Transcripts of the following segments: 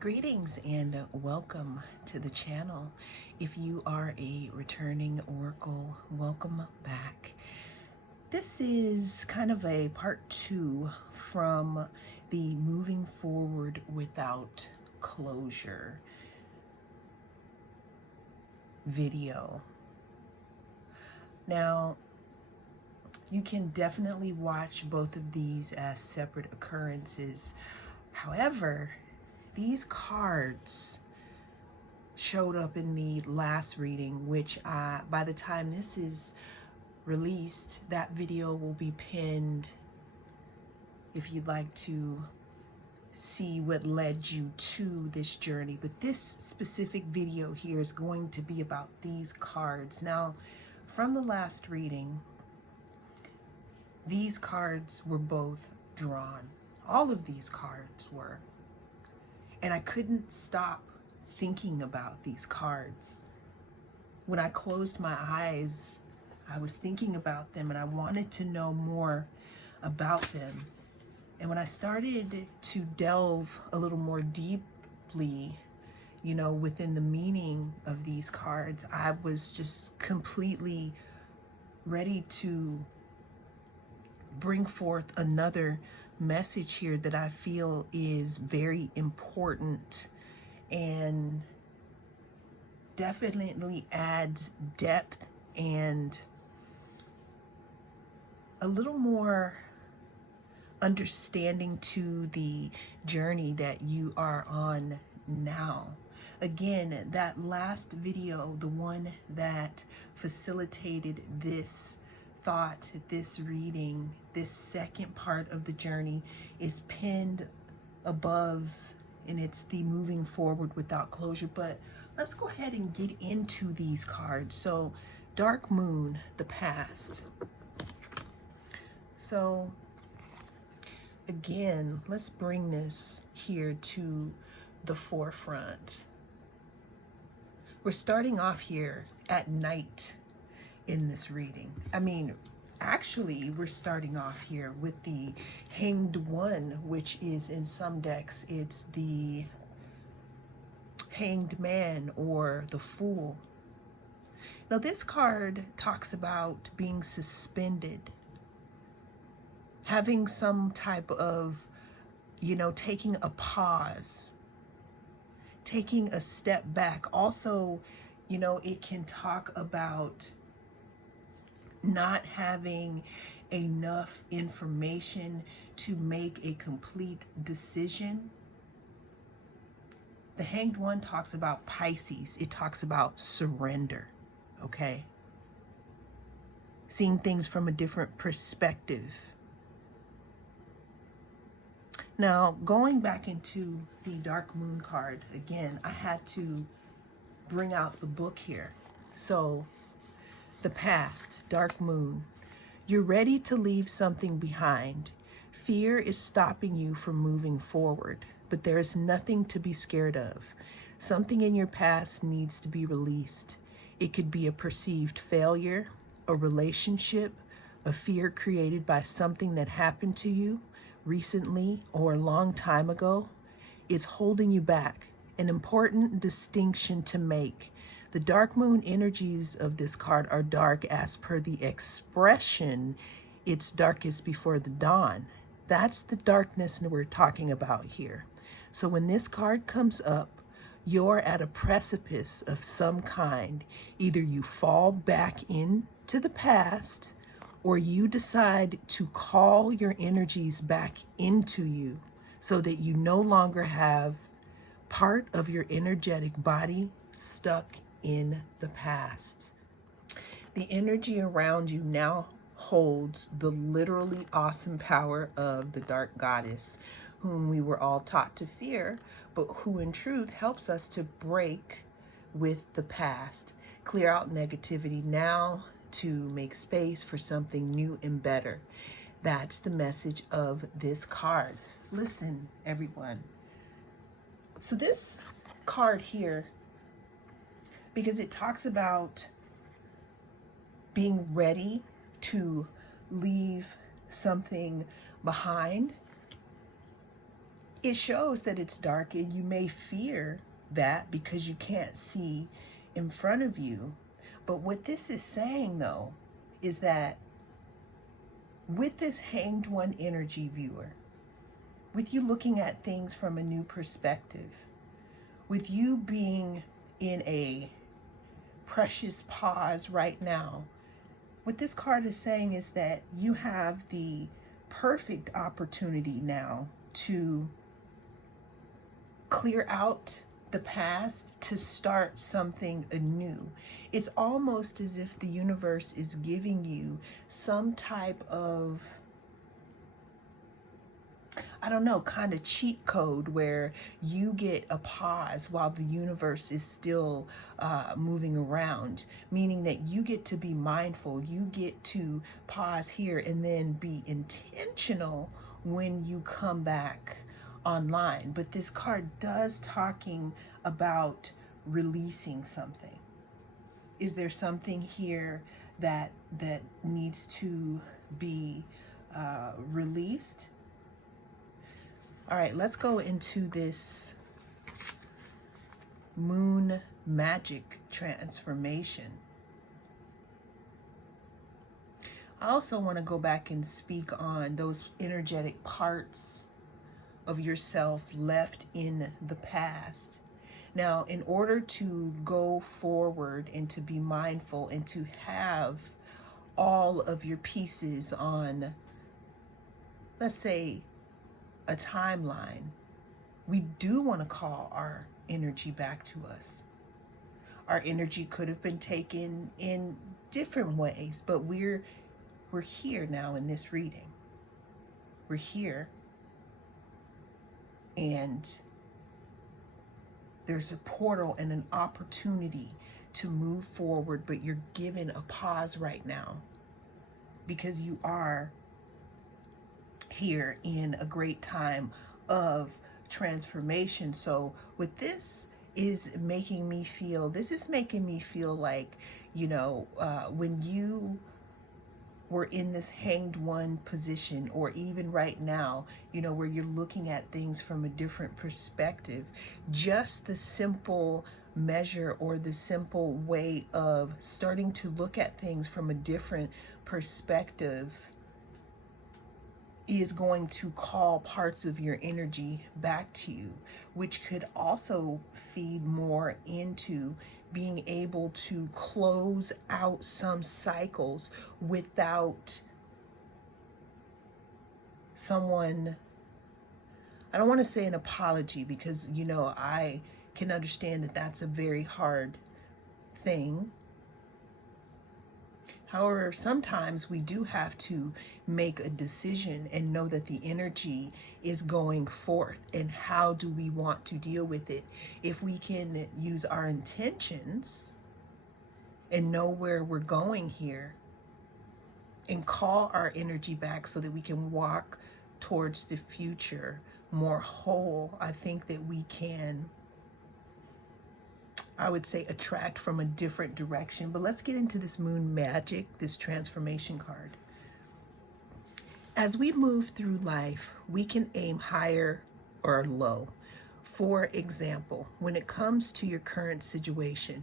Greetings and welcome to the channel. If you are a returning oracle, welcome back. This is kind of a part 2 from the Moving Forward Without Closure video. Now, you can definitely watch both of these as separate occurrences. However, these cards showed up in the last reading, which by the time this is released, that video will be pinned if you'd like to see what led you to this journey. But this specific video here is going to be about these cards. Now, from the last reading, these cards were both drawn. All of these cards were. And I couldn't stop thinking about these cards. When I closed my eyes, I was thinking about them and I wanted to know more about them. And when I started to delve a little more deeply, within the meaning of these cards, I was just completely ready to bring forth another message here that I feel is very important and definitely adds depth and a little more understanding to the journey that you are on now. Again, that last video, the one that facilitated this thought, this reading, this second part of the journey is pinned above, and it's the Moving Forward Without Closure. But let's go ahead and get into these cards. So Dark Moon, the past. So again, let's bring this here to the forefront. We're starting off here at night in this reading. Actually, we're starting off here with the Hanged One, which is in some decks, it's the Hanged Man or the Fool. Now, this card talks about being suspended, having some type of, taking a pause, taking a step back. Also, it can talk about not having enough information to make a complete decision. The Hanged One talks about Pisces. It talks about surrender, okay? Seeing things from a different perspective. Now, going back into the Dark Moon card, again, I had to bring out the book here. So, the past, Dark Moon. You're ready to leave something behind. Fear is stopping you from moving forward, but there is nothing to be scared of. Something in your past needs to be released. It could be a perceived failure, a relationship, a fear created by something that happened to you recently or a long time ago. It's holding you back. An important distinction to make. The Dark Moon energies of this card are dark as per the expression, it's darkest before the dawn. That's the darkness that we're talking about here. So when this card comes up, you're at a precipice of some kind. Either you fall back into the past or you decide to call your energies back into you so that you no longer have part of your energetic body stuck in the past. The energy around you now holds the literally awesome power of the Dark Goddess, whom we were all taught to fear, but who in truth helps us to break with the past, clear out negativity now to make space for something new and better. That's the message of this card. Listen, everyone. So this card here, because it talks about being ready to leave something behind, it shows that it's dark, and you may fear that because you can't see in front of you. But what this is saying, though, is that with this Hanged One energy, viewer, with you looking at things from a new perspective, with you being in a precious pause right now, what this card is saying is that you have the perfect opportunity now to clear out the past, to start something anew. It's almost as if the universe is giving you some type of, I don't know, kind of cheat code where you get a pause while the universe is still moving around, meaning that you get to be mindful, you get to pause here and then be intentional when you come back online. But this card does talking about releasing something. Is there something here that needs to be released? All right, let's go into this moon magic transformation. I also want to go back and speak on those energetic parts of yourself left in the past. Now, in order to go forward and to be mindful and to have all of your pieces on, let's say, a timeline, we do want to call our energy back to us. Our energy could have been taken in different ways, but we're here now in this reading. We're here, and there's a portal and an opportunity to move forward, but you're given a pause right now because you are here in a great time of transformation. So what this is making me feel, like, when you were in this Hanged One position, or even right now, where you're looking at things from a different perspective, just the simple measure or the simple way of starting to look at things from a different perspective is going to call parts of your energy back to you, which could also feed more into being able to close out some cycles without someone, I don't want to say an apology, because I can understand that that's a very hard thing. However, sometimes we do have to make a decision and know that the energy is going forth, and how do we want to deal with it. If we can use our intentions and know where we're going here and call our energy back so that we can walk towards the future more whole, I think that we can, I would say, attract from a different direction. But let's get into this moon magic, this transformation card. As we move through life, we can aim higher or low. For example, when it comes to your current situation,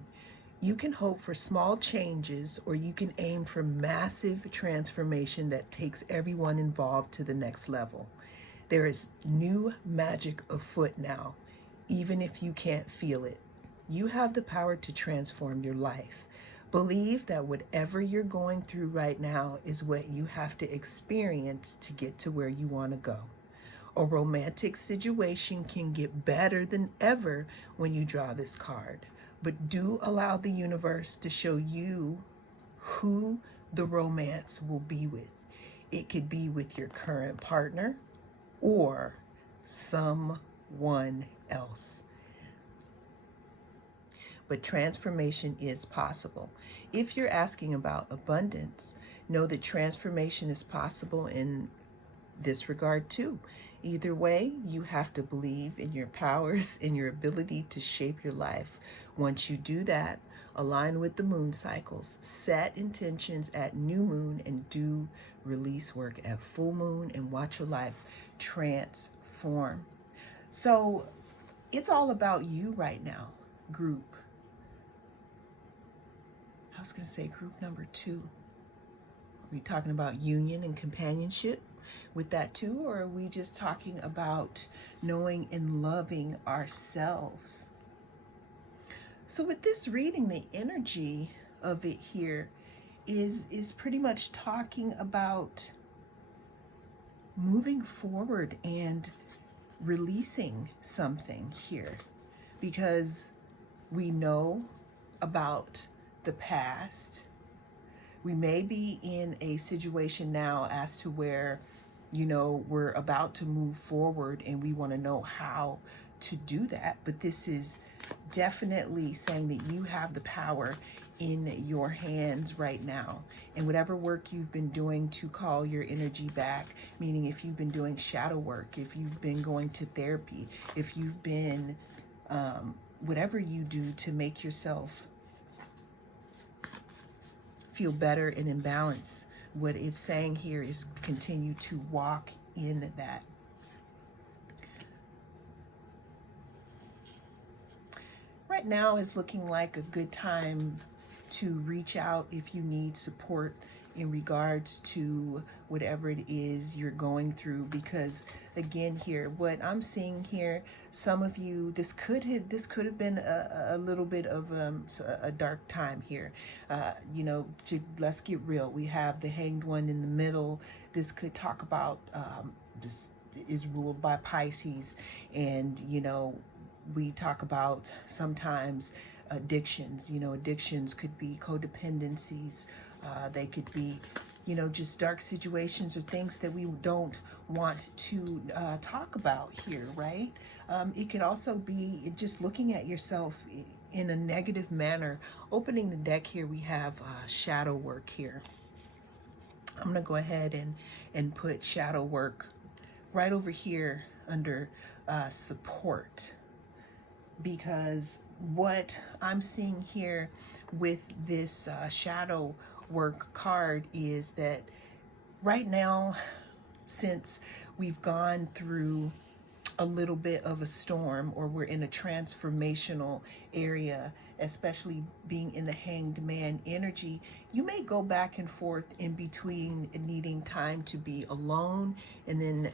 you can hope for small changes, or you can aim for massive transformation that takes everyone involved to the next level. There is new magic afoot now, even if you can't feel it. You have the power to transform your life. Believe that whatever you're going through right now is what you have to experience to get to where you want to go. A romantic situation can get better than ever when you draw this card, but do allow the universe to show you who the romance will be with. It could be with your current partner or someone else. But transformation is possible. If you're asking about abundance, know that transformation is possible in this regard too. Either way, you have to believe in your powers, in your ability to shape your life. Once you do that, align with the moon cycles, set intentions at new moon, and do release work at full moon, and watch your life transform. So it's all about you right now, group. I was going to say group number 2. Are we talking about union and companionship with that too? Or are we just talking about knowing and loving ourselves? So with this reading, the energy of it here is pretty much talking about moving forward and releasing something here, because we know about the past. We may be in a situation now as to where, we're about to move forward and we want to know how to do that. But this is definitely saying that you have the power in your hands right now. And whatever work you've been doing to call your energy back, meaning if you've been doing shadow work, if you've been going to therapy, if you've been, whatever you do to make yourself feel better and in balance, what it's saying here is continue to walk in that. Right now is looking like a good time to reach out if you need support in regards to whatever it is you're going through, because again here, what I'm seeing here, some of you, this could have been a little bit of a dark time here. Let's get real, we have the Hanged One in the middle. This could talk about this is ruled by Pisces, and we talk about sometimes addictions. Addictions could be codependencies. They could be, just dark situations or things that we don't want to talk about here, right? It could also be just looking at yourself in a negative manner. Opening the deck here, we have shadow work here. I'm going to go ahead and put shadow work right over here under support, because what I'm seeing here with this shadow work card is that right now, since we've gone through a little bit of a storm, or we're in a transformational area, especially being in the Hanged Man energy, you may go back and forth in between needing time to be alone and then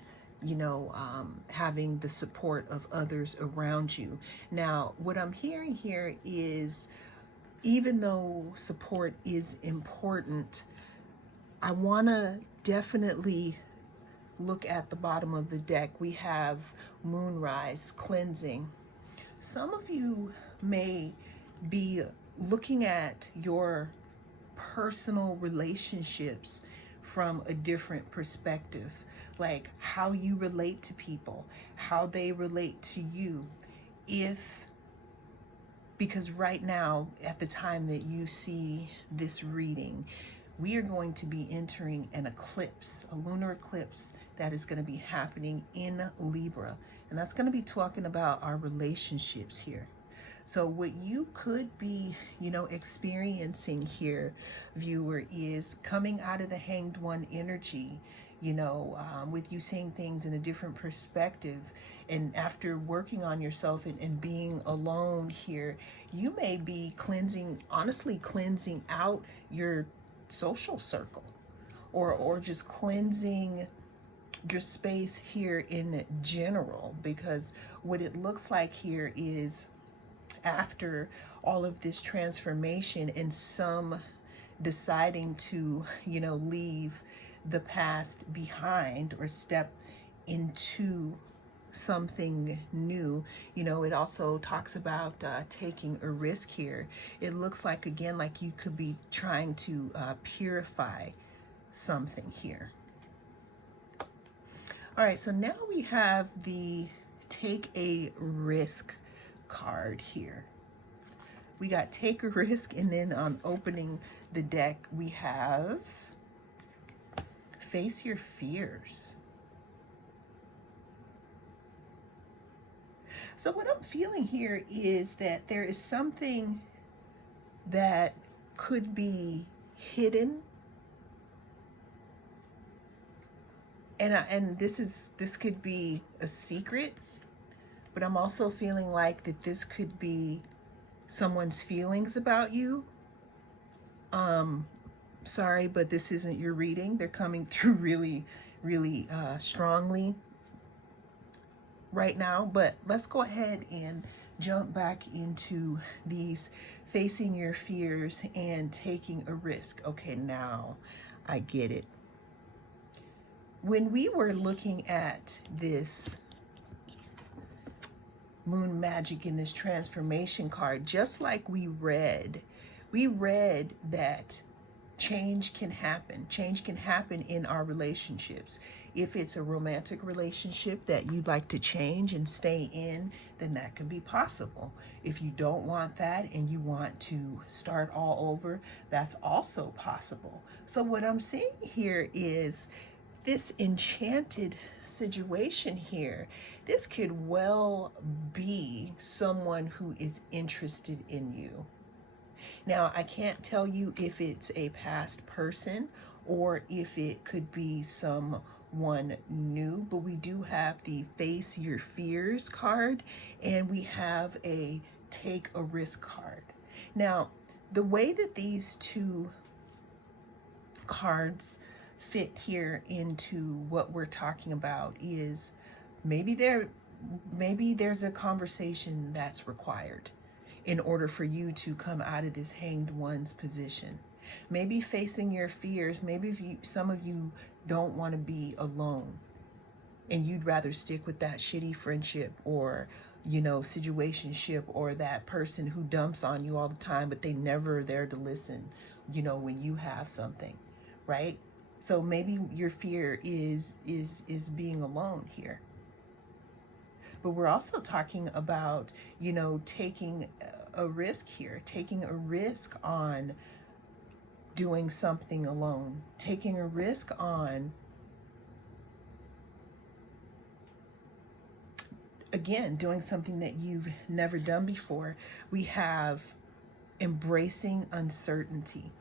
having the support of others around you. Now, what I'm hearing here is, even though support is important, I want to definitely look at the bottom of the deck. We have Moonrise, cleansing. Some of you may be looking at your personal relationships from a different perspective, like how you relate to people, how they relate to you. Because right now, at the time that you see this reading, we are going to be entering an eclipse, a lunar eclipse that is going to be happening in Libra. And that's going to be talking about our relationships here. So what you could be, experiencing here, viewer, is coming out of the Hanged One energy, with you seeing things in a different perspective. And after working on yourself and being alone here, you may be honestly cleansing out your social circle, or just cleansing your space here in general, because what it looks like here is, after all of this transformation and some deciding to, leave the past behind or step into something new. It also talks about taking a risk here. It looks like, again, like you could be trying to purify something here. All right, so now we have the take a risk card here. We got take a risk, and then on opening the deck, we have face your fears. So what I'm feeling here is that there is something that could be hidden, and this could be a secret, But I'm also feeling like that this could be someone's feelings about you. Sorry, but this isn't your reading. They're coming through really, really strongly right now. But let's go ahead and jump back into these facing your fears and taking a risk. Okay, now I get it. When we were looking at this moon magic in this transformation card, just like we read that change can happen. Change can happen in our relationships. If it's a romantic relationship that you'd like to change and stay in, then that could be possible. If you don't want that and you want to start all over, that's also possible. So what I'm seeing here is this enchanted situation here. This could well be someone who is interested in you. Now, I can't tell you if it's a past person or if it could be someone new, but we do have the Face Your Fears card and we have a Take a Risk card. Now, the way that these two cards fit here into what we're talking about is maybe there's a conversation that's required in order for you to come out of this Hanged One's position. Maybe facing your fears, maybe if some of you don't want to be alone and you'd rather stick with that shitty friendship or situationship, or that person who dumps on you all the time but they never are there to listen when you have something, right? So maybe your fear is being alone here. But we're also talking about, taking a risk here, taking a risk on doing something alone, taking a risk on, again, doing something that you've never done before. We have embracing uncertainty.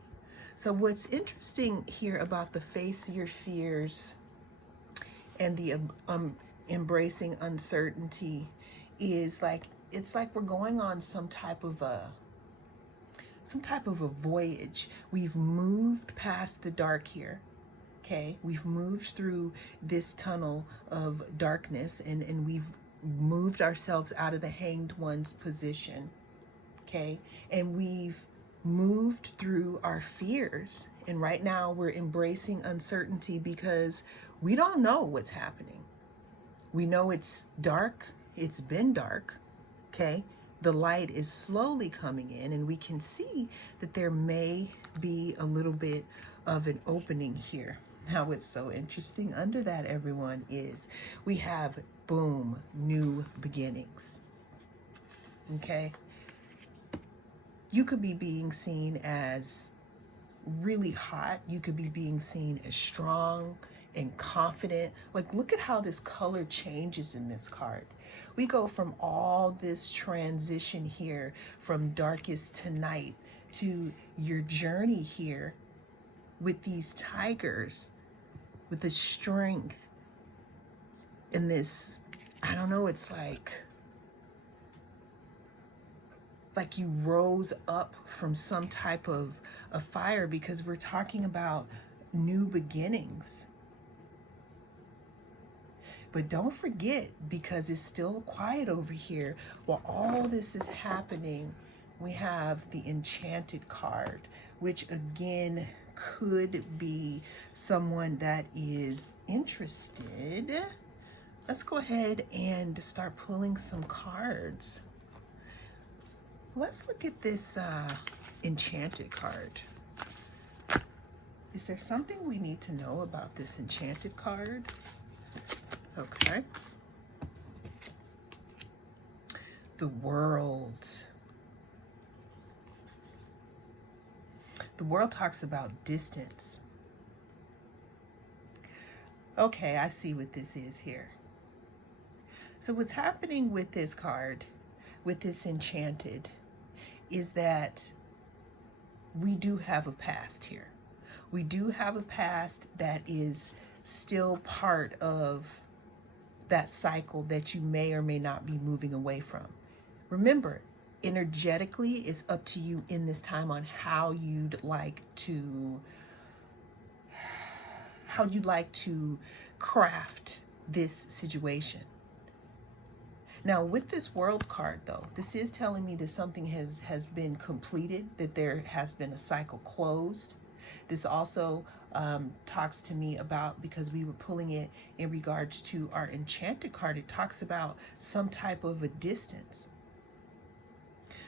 So what's interesting here about the Face Your Fears and the embracing uncertainty is it's like we're going on some type of a voyage. We've moved past the dark here. Okay, we've moved through this tunnel of darkness and we've moved ourselves out of the Hanged One's position. Okay, and we've moved through our fears, and right now we're embracing uncertainty because we don't know what's happening. We know it's dark, it's been dark, okay? The light is slowly coming in and we can see that there may be a little bit of an opening here. Now what's so interesting under that, everyone, is we have, boom, new beginnings, okay? You could be being seen as really hot. You could be being seen as strong and confident. Like, look at how this color changes in this card. We go from all this transition here, from darkest to night, to your journey here with these tigers, with the strength and this, I don't know, it's like you rose up from some type of a fire, because we're talking about new beginnings. But don't forget, because it's still quiet over here, while all this is happening, we have the Enchanted card, which again could be someone that is interested. Let's go ahead and start pulling some cards. Let's look at this Enchanted card. Is there something we need to know about this Enchanted card? Okay. The World. The World talks about distance. Okay, I see what this is here. So what's happening with this card, with this Enchanted, is that we do have a past here. We do have a past that is still part of that cycle that you may or may not be moving away from. Remember, energetically, it's up to you in this time on how you'd like to craft this situation. Now, with this World card, though, this is telling me that something has been completed, that there has been a cycle closed. This also talks to me about, because we were pulling it in regards to our Enchanted card, it talks about some type of a distance.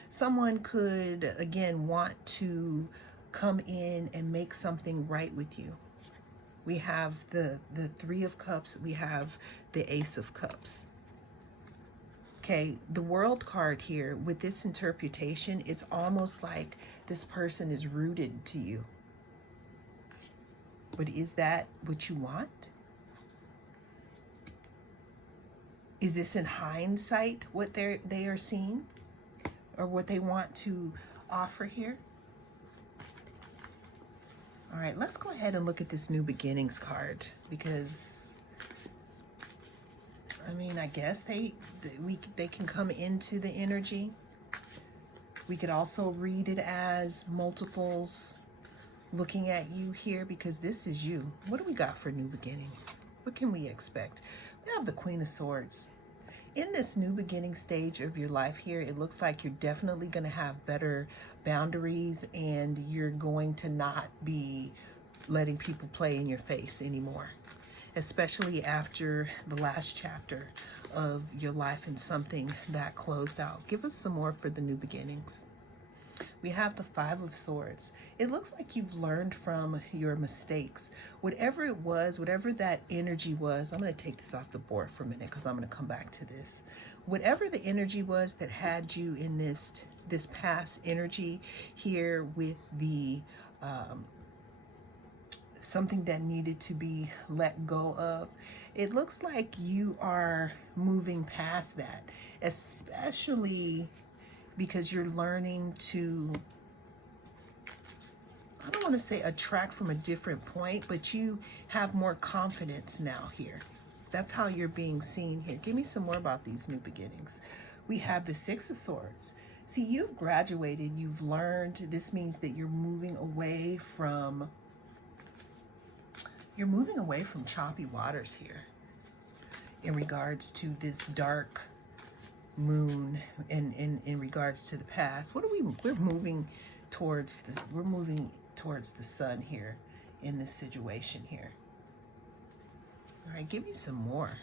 Someone could, again, want to come in and make something right with you. We have the Three of Cups, we have the Ace of Cups. Okay, the World card here, with this interpretation, it's almost like this person is rooted to you. But is that what you want? Is this in hindsight what they are seeing, or what they want to offer here? All right, let's go ahead and look at this New Beginnings card, because I mean, I guess they can come into the energy. We could also read it as multiples looking at you here, because this is you. What do we got for New Beginnings? What can we expect? We have the Queen of Swords. In this new beginning stage of your life here, it looks like you're definitely going to have better boundaries, and you're going to not be letting people play in your face anymore, especially after the last chapter of your life and something that closed out. Give us some more for the new beginnings. We have the Five of Swords. It looks like you've learned from your mistakes. Whatever it was, whatever that energy was, I'm going to take this off the board for a minute because I'm going to come back to this. Whatever the energy was that had you in this past energy here with the something that needed to be let go of, it looks like you are moving past that, especially because you're learning to, I don't want to say attract from a different point, but you have more confidence now here. That's how you're being seen here. Give me some more about these new beginnings. We have the Six of Swords. See, you've graduated, you've learned. This means that you're moving away from choppy waters here in regards to this dark moon, in regards to the past. We're moving towards this, we're moving towards the sun here in this situation here. All right, give me some more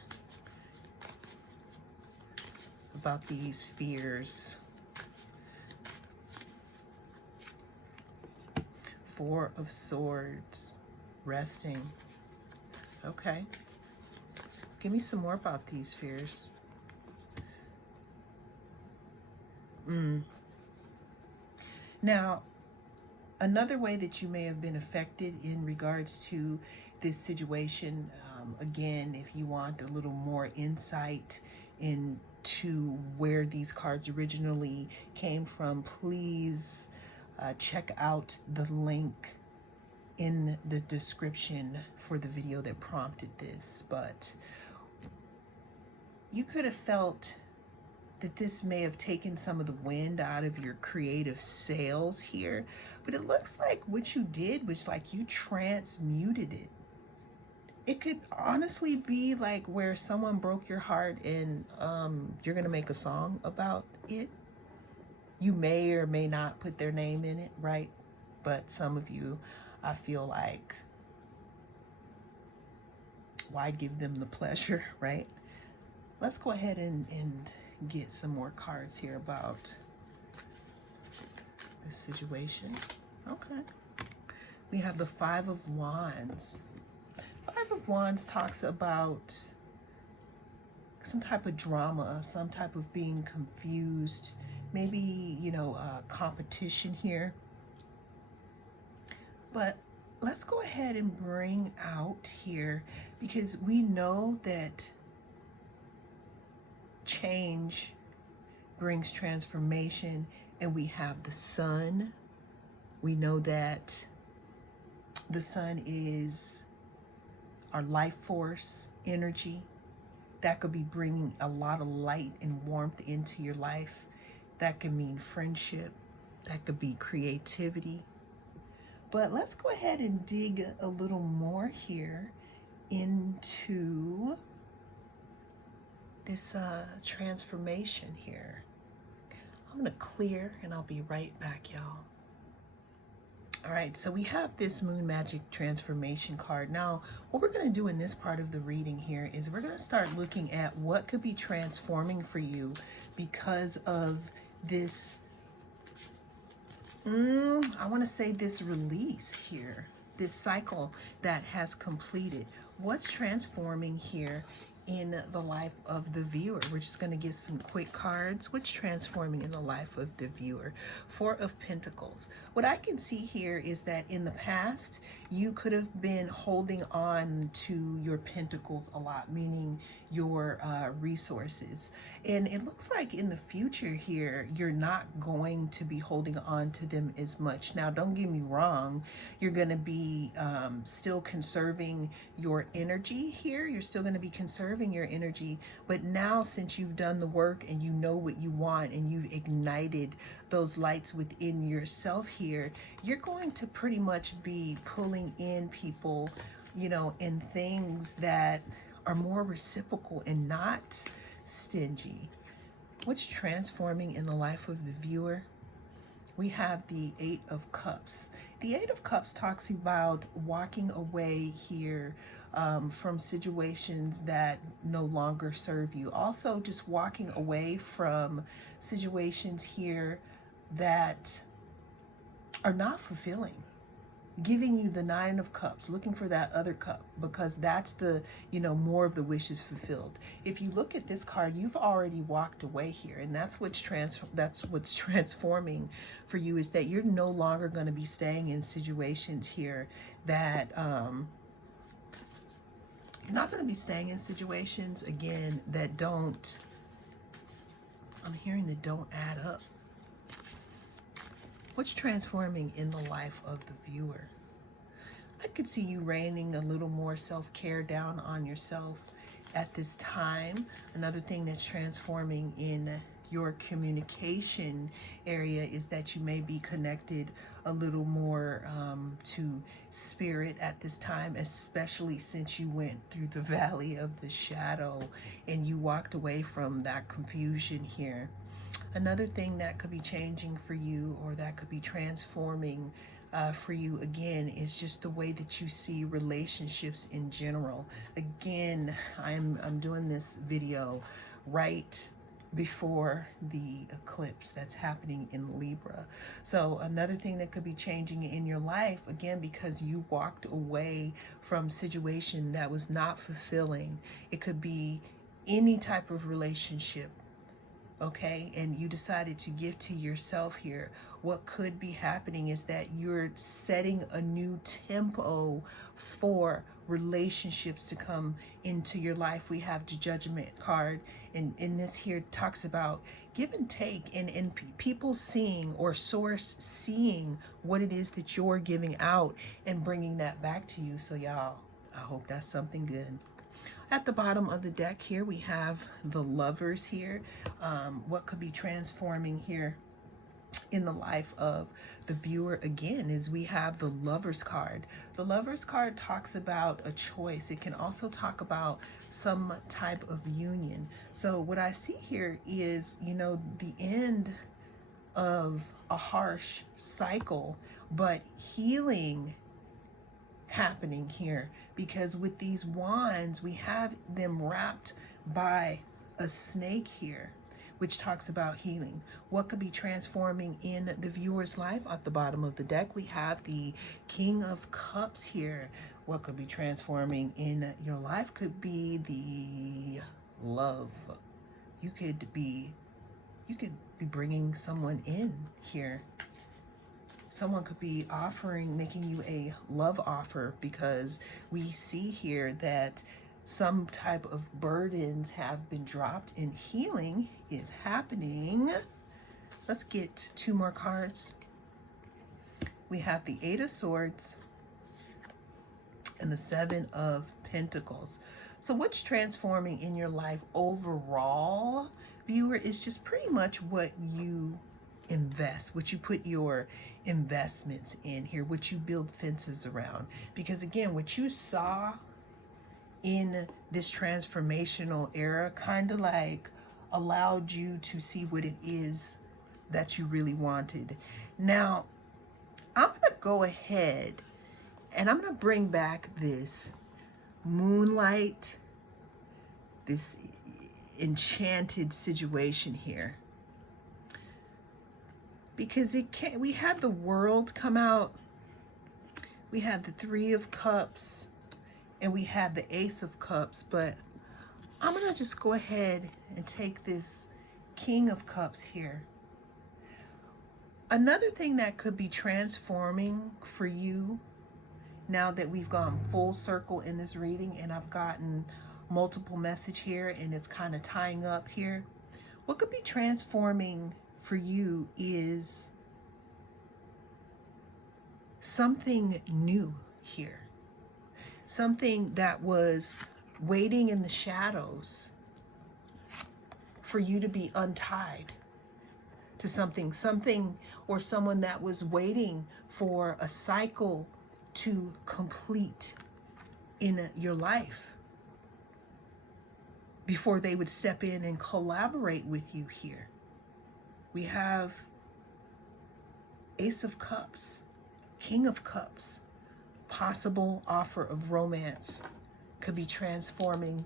about these fears. Four of Swords, resting. Okay, give me some more about these fears. Now, another way that you may have been affected in regards to this situation, again, if you want a little more insight into where these cards originally came from, please check out the link in the description for the video that prompted this. But you could have felt that this may have taken some of the wind out of your creative sails here, but it looks like what you did was like you transmuted it. It could honestly be like where someone broke your heart and you're gonna make a song about it. You may or may not put their name in it, right? But some of you, I feel like, why give them the pleasure, right? Let's go ahead and get some more cards here about this situation. Okay. We have the Five of Wands. Five of Wands talks about some type of drama, some type of being confused, maybe, competition here. But let's go ahead and bring out here, because we know that change brings transformation, and we have the sun. We know that the sun is our life force energy. That could be bringing a lot of light and warmth into your life. That could mean friendship. That could be creativity. But let's go ahead and dig a little more here into this transformation here. I'm going to clear and I'll be right back, y'all. All right, so we have this Moon Magic Transformation card. Now, what we're going to do in this part of the reading here is we're going to start looking at what could be transforming for you because of this, I want to say this release here, this cycle that has completed. What's transforming here in the life of the viewer? We're just going to get some quick cards. What's transforming in the life of the viewer? Four of Pentacles. What I can see here is that in the past, you could have been holding on to your pentacles a lot, meaning your resources. And it looks like in the future here, you're not going to be holding on to them as much. Now, don't get me wrong. You're going to be still conserving your energy here. You're still going to be conserving your energy. But now, since you've done the work and you know what you want and you've ignited those lights within yourself here, you're going to pretty much be pulling in people, you know, in things that are more reciprocal and not stingy. What's transforming in the life of the viewer? We have the Eight of Cups. The Eight of Cups talks about walking away here from situations that no longer serve you. Also, just walking away from situations here that are not fulfilling. Giving you the Nine of Cups, looking for that other cup, because that's the, you know, more of the wishes fulfilled. If you look at this card, you've already walked away here, and that's what's transforming for you, is that you're no longer going to be staying in situations here that you're not going to be staying in situations again that don't, I'm hearing that don't add up. What's transforming in the life of the viewer? I could see you raining a little more self-care down on yourself at this time. Another thing that's transforming in your communication area is that you may be connected a little more to spirit at this time, especially since you went through the valley of the shadow and you walked away from that confusion here. Another thing that could be changing for you, or that could be transforming for you again, is just the way that you see relationships in general. Again, I'm doing this video right before the eclipse that's happening in Libra. So another thing that could be changing in your life, again, because you walked away from situation that was not fulfilling. It could be any type of relationship, okay, and you decided to give to yourself here. What could be happening is that you're setting a new tempo for relationships to come into your life. We have the Judgment card, and in this here talks about give and take, and people seeing, or source seeing, what it is that you're giving out and bringing that back to you. So y'all, I hope that's something good. At the bottom of the deck here, we have the Lovers here. What could be transforming here in the life of the viewer, again, is we have the Lovers card. The Lovers card talks about a choice. It can also talk about some type of union. So what I see here is, you know, the end of a harsh cycle, but healing happening here, because with these wands we have them wrapped by a snake here, which talks about healing. What could be transforming in the viewer's life? At the bottom of the deck we have the King of Cups here. What could be transforming in your life? Could be the love. You could be bringing someone in here. Someone could be making you a love offer, because we see here that some type of burdens have been dropped and healing is happening. Let's get two more cards. We have the Eight of Swords and the Seven of Pentacles. So what's transforming in your life overall, viewer, is just pretty much what you invest, what you put your investments in here, what you build fences around. Because again, what you saw in this transformational era kind of like allowed you to see what it is that you really wanted. Now, I'm going to go ahead and I'm going to bring back this moonlight, this enchanted situation here. Because it can't, we had the World come out, we had the Three of Cups, and we had the Ace of Cups, but I'm gonna just go ahead and take this King of Cups here. Another thing that could be transforming for you, now that we've gone full circle in this reading and I've gotten multiple message here and it's kind of tying up here, what could be transforming for you is something new here. Something that was waiting in the shadows for you to be untied to something or someone that was waiting for a cycle to complete in your life before they would step in and collaborate with you here. We have Ace of Cups, King of Cups, possible offer of romance could be transforming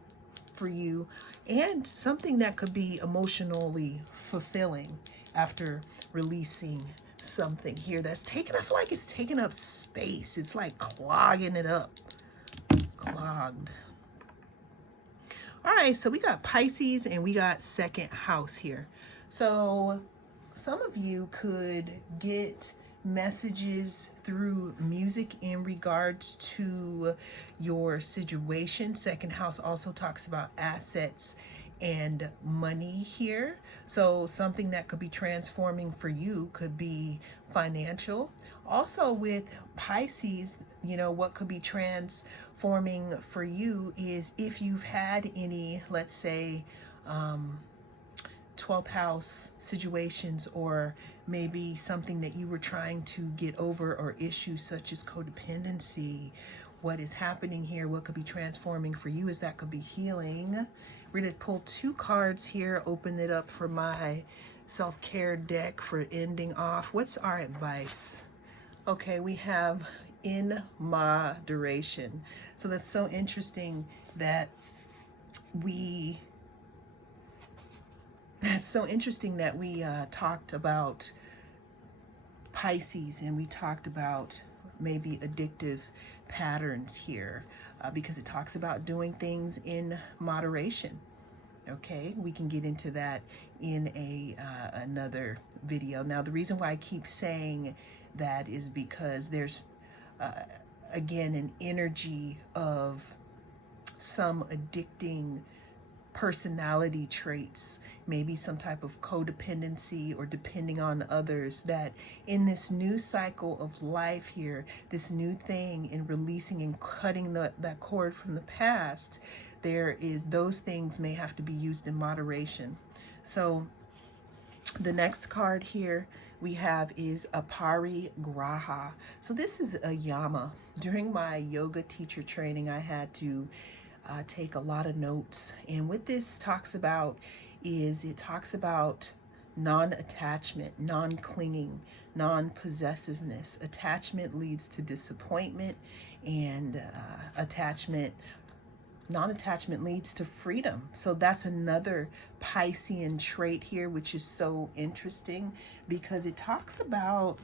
for you, and something that could be emotionally fulfilling after releasing something here that's taken, I feel like it's taking up space. It's like clogging it up. Clogged. All right, so we got Pisces and we got second house here. So some of you could get messages through music in regards to your situation. Second house also talks about assets and money here. So something that could be transforming for you could be financial. Also with Pisces, you know, what could be transforming for you is if you've had any, let's say, 12th house situations, or maybe something that you were trying to get over, or issues such as codependency. What is happening here, what could be transforming for you is that could be healing. We're going to pull two cards here, open it up for my self-care deck for ending off. What's our advice? Okay, we have in moderation. So that's so interesting that we talked about Pisces, and we talked about maybe addictive patterns here, because it talks about doing things in moderation. Okay, we can get into that in another video. Now, the reason why I keep saying that is because there's again an energy of some addicting personality traits, maybe some type of codependency or depending on others, that in this new cycle of life here, this new thing in releasing and cutting that cord from the past, there is, those things may have to be used in moderation. So the next card here we have is Aparigraha. So this is a yama. During my yoga teacher training, I had to take a lot of notes, and what this talks about is it talks about non-attachment, non-clinging, non-possessiveness. Attachment leads to disappointment, and non-attachment leads to freedom. So that's another Piscean trait here, which is so interesting because it talks about,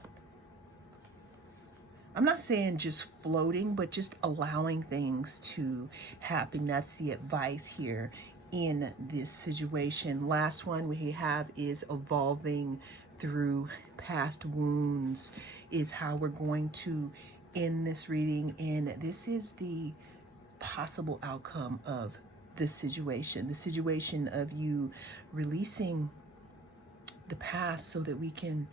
I'm not saying just floating, but just allowing things to happen. That's the advice here in this situation. Last one we have is evolving through past wounds, is how we're going to end this reading. And this is the possible outcome of this situation, the situation of you releasing the past so that we can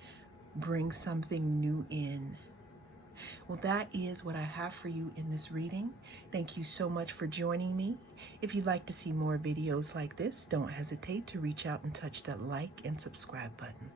bring something new in. Well, that is what I have for you in this reading. Thank you so much for joining me. If you'd like to see more videos like this, don't hesitate to reach out and touch that like and subscribe button.